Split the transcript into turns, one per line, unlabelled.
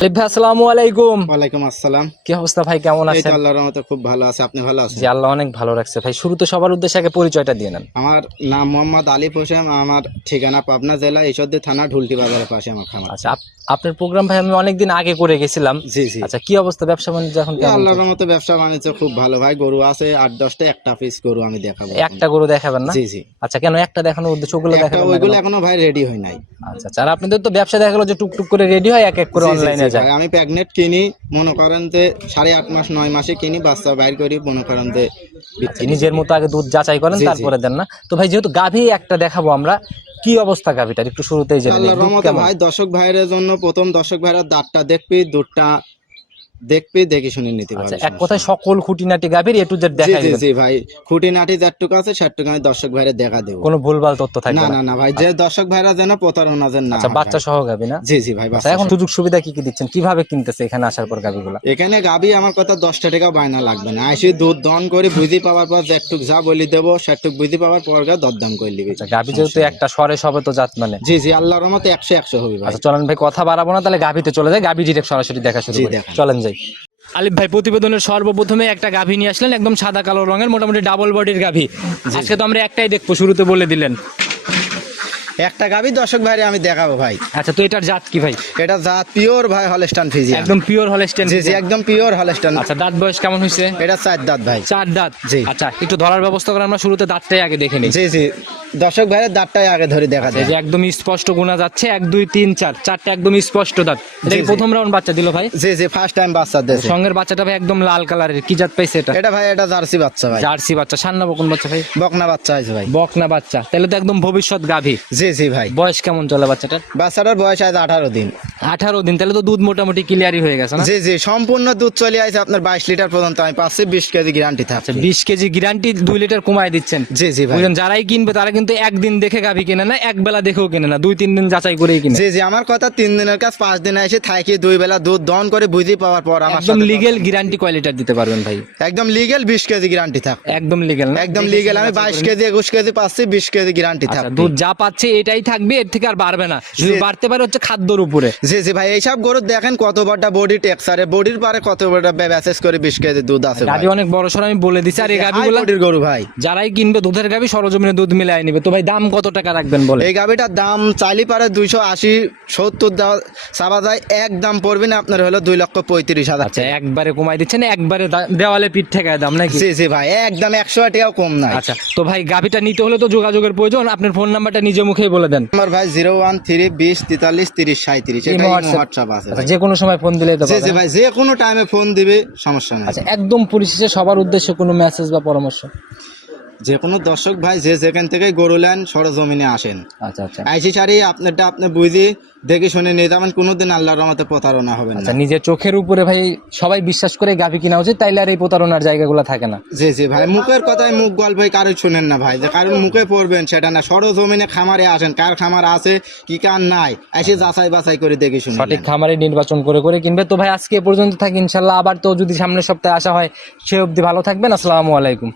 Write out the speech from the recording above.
ভাই আসসালামু আলাইকুম।
ওয়ালাইকুম আসসালাম।
কি অবস্থা ভাই কেমন আছেন?
আল্লাহর রহমতে খুব ভালো আছে। আপনি ভালো আছেন?
জি আল্লাহ অনেক ভালো রাখছে ভাই। শুরুতে সবার উদ্দেশ্যে আগে পরিচয়টা দিয়ে নেন।
আমার নাম মোহাম্মদ আলিফ হোসেন আমার ঠিকানা পাবনা জেলা ঈশ্বরদী থানা ঢুলটি বাজারের পাশে আমার খামার।
আচ্ছা আপনার প্রোগ্রাম ভাই আমি অনেকদিন আগে করে গেছিলাম।
জি জি।
আচ্ছা কি অবস্থা? ব্যবসা বাণিজ্য এখন কেমন
আল্লাহর? রহমতে ব্যবসা বাণিজ্য খুব ভালো ভাই। গরু আছে আট দশটা একটা পিস গরু আমি দেখাবো
একটা গরু দেখাবেন না?
জি জি।
আচ্ছা কেন একটা দেখানোর উদ্দেশ্য ওগুলো দেখাবেন
এখনও ভাই রেডি হয় নাই।
আচ্ছা আচ্ছা আর আপনাদের তো ব্যবসা দেখা গেলো যে টুকটুক করে রেডি হয় এক এক করে অনলাইনে যায়
আমি প্যাগনেট কিনি মনে করেন যে সাড়ে আট মাস নয় মাসে কিনি বাচ্চা বাইর করি মনে করেন যে
নিজের মতো আগে দুধ যাচাই করেন। তারপরে দেন না তো ভাই যেহেতু গাভী একটা দেখাবো আমরা কি অবস্থা গাভীটার একটু শুরুতেই জেনে?
ভাই দর্শক ভাইয়ের জন্য প্রথম দর্শক ভাইরা দাঁতটা দেখবি দুধটা দেখবি দেখে শুনে নিতে
আচ্ছা
পারবি
এক কথায় সকল খুঁটিনাটি গাভীর এ টু জেড
জি
দেখাই
জি জি ভাই। খুঁটি নাটি যারটুকু আছে সেটুকু আমি দর্শক ভাইরে দেখা দেবো।
কোনো ভুলভাল তথ্য থাকবে না
না। না ভাই যে দর্শক ভাইরা যেন প্রতারণা যেন না
আচ্ছা বাচ্চা সহ গাভী না?
জি জি ভাই
আচ্ছা
বাচ্চা
এখন সুযোগ সুবিধা কি কি দিচ্ছেন? কীভাবে কিনতেছে এখানে আসার পর গাভীগুলা?
এখানে গাবি আমার কথা দশটা টাকা বায়না লাগবে না। আইসি দুধ দন করে বুঝি পাওয়ার পর যেটুক যা বলি দেবো সেটুক বুঝি পাওয়ার পর গা দরদাম করে নিবি।
আচ্ছা গাভী যেহেতু একটা সরে সবে তো জাত মানে।
জি জি আল্লাহর রহমতে একশো একশো হবে ভাই।
আচ্ছা চলেন ভাই কথা বাড়াবো না তাহলে গাভীতে চলে যায় গাভী ডিরেক্ট সরাসরি দেখা শুরু করি। চলেন যাই। আলিফ ভাই প্রতিবেদনের সর্বপ্রথমে একটা গাভী নিয়ে আসলেন একদম সাদা কালো রঙের মোটামুটি ডাবল বডির গাভী। আজকে তো আমরা একটাই দেখব শুরুতে বলে দিলেন।
একটা গাভী দর্শক ভাইরে আমি দেখাবো ভাই।
আচ্ছা তো এটার জাত কি ভাই?
এটা জাত পিওর ভাই হলস্টান ফিজি
একদম পিওর হলেস্টেন
জি জি একদম পিওর হলস্টান
আচ্ছা দাঁত বয়স কেমন হয়েছে?
এটা চার দাঁত ভাই।
চার দাঁত?
জি।
আচ্ছা একটু ধরার ব্যবস্থা করে আমরা শুরুতে দাঁতটাই আগে দেখে নিই।
জি জি। দর্শক ভাইয়ের দাঁতটাই আগে ধরে দেখা যায়
যে একদম স্পষ্ট গোনা যাচ্ছে এক দুই তিন চার। চারটা একদম স্পষ্ট দাঁত।
জি।
প্রথম রাউন্ড বাচ্চা দিল ভাই।
জি জি ফার্স্ট টাইম বাচ্চা দিয়েছে।
সঙ্গের বাচ্চাটা ভাই একদম লাল কালারের কি জাত পাইছে এটা?
এটা ভাই এটা জার্সি বাচ্চা ভাই।
জার্সি বাচ্চা। সান্না বকুন বাচ্চা ভাই?
বকনা বাচ্চা আছে ভাই।
বকনা বাচ্চা। তাহলে তো একদম ভবিষ্যৎ গাভী।
জি জি ভাই।
বয়স কেমন চলে বাচ্চাটার?
বাচ্চাটার বয়স আজ আঠারো দিন।
আঠারো দিন। তাহলে তো দুধ মোটামুটি ক্লিয়ারই হয়ে গেছে না?
জি জি সম্পূর্ণ দুধ চলে আছে আপনার বাইশ লিটার পর্যন্ত। আমি পাচ্ছি বিশ কেজি গ্যারান্টি
আচ্ছা
থাকছে
বিশ কেজি গ্যারান্টি দুই লিটার কমায় দিচ্ছেন।
জি জি ভাই।
যারাই কিনবে তারা কিন্তু একদিন দেখে গাভী কিনে না এক বেলা দেখেও কিনে না দুই তিন দিন যাচাই করেই কিনে।
জি জি আমার কথা তিন দিনের কাজ পাঁচ দিন এসে থাকি দুই বেলা দুধ দন করে বুঝি পাওয়ার পর আমার
একদম লিগেল গ্যারান্টি কোয়ালিটার দিতে পারবেন ভাই।
একদম লিগেল বিশ কেজি গ্যারান্টি থাক।
একদম লিগেল
একদম লিগেল আমি বাইশ কেজি একুশ কেজি পাচ্ছি বিশ কেজি গ্যারান্টি থাক
আচ্ছা দুধ যা পাচ্ছে এটাই থাকবে এর থেকে আর বাড়বে না। যদি বাড়তে পারে হচ্ছে খাদ্যর উপরে।
জি জি ভাই এইসব গরু দেখেন কত বড়টা বডি টেক্সারে বডির পারে কত বড়টা ব্যাসেস করে বিশ কেজি দুধ আছে
গাভি অনেক বড় সড় আমি বলে দিছি আর এই গাভিগুলো
বডির গরু ভাই।
যারাই কিনবে দুধের গাভি সরজমিনে দুধ মিলাই নিবে। তো ভাই দাম কত টাকা রাখবেন বলে
এই গাভিটার দাম চাইলে পারে দুইশো আশি সত্তর দেওয়া চাওয়া যায়। এক দাম পড়বে না আপনার হলো দুই লক্ষ পঁয়ত্রিশ হাজার
আচ্ছা একবারে কমাই দিচ্ছেন একবারে দেওয়ালে পিঠ ঠেকায় দাম নাকি?
জি জি ভাই একদম একশো টাকাও কম না
আচ্ছা তো ভাই গাভিটা নিতে হলে তো যোগাযোগের প্রয়োজন। আপনার ফোন নাম্বারটা নিজে মুখেই বলে দেন।
আমার ভাই জিরো ওয়ান থ্রি বিশ তেতাল্লিশ তিরিশ সাঁত্রিশ এটা
হোয়াটসঅ্যাপ।
আছে
আচ্ছা যে কোনো সময় ফোন দিলে তো
জি জি ভাই যে কোনো টাইমে ফোন দিবে সমস্যা নেই।
আচ্ছা একদম পরিশেষে সবার উদ্দেশ্যে কোনো মেসেজ বা পরামর্শ?
যে কোনো দর্শক ভাই যে যেখান থেকে গরু নেন সরজমিনে আসেন।
আচ্ছা আচ্ছা।
আইসি সারি আপনারটা আপনি বুঝি দেখে শুনে নিয়ে যাবেন কোনোদিন আল্লাহর রহমতে প্রতারণা হবে না।
আচ্ছা নিজের চোখের উপরে ভাই সবাই বিশ্বাস করে গাভি কিনা উচিত তাইলে আর এই প্রতারণার জায়গাগুলো থাকে না।
জি জি ভাই মুখের কথায় মুখ গল্প ভাই কারও শুনেন না ভাই যে কারণ মুখে পড়বেন সেটা না। সরজমিনে খামারে আসেন কার খামার আছে কি কার নাই এসে যাচাই বাছাই করে দেখে শুনে
সঠিক খামারে নির্বাচন করে করে কিনবে। তো ভাই আজকে পর্যন্ত থাকি ইনশাল্লাহ। আবার তো যদি সামনের সপ্তাহে আসা হয় সে অবধি ভালো থাকবেন। আসসালামু আলাইকুম।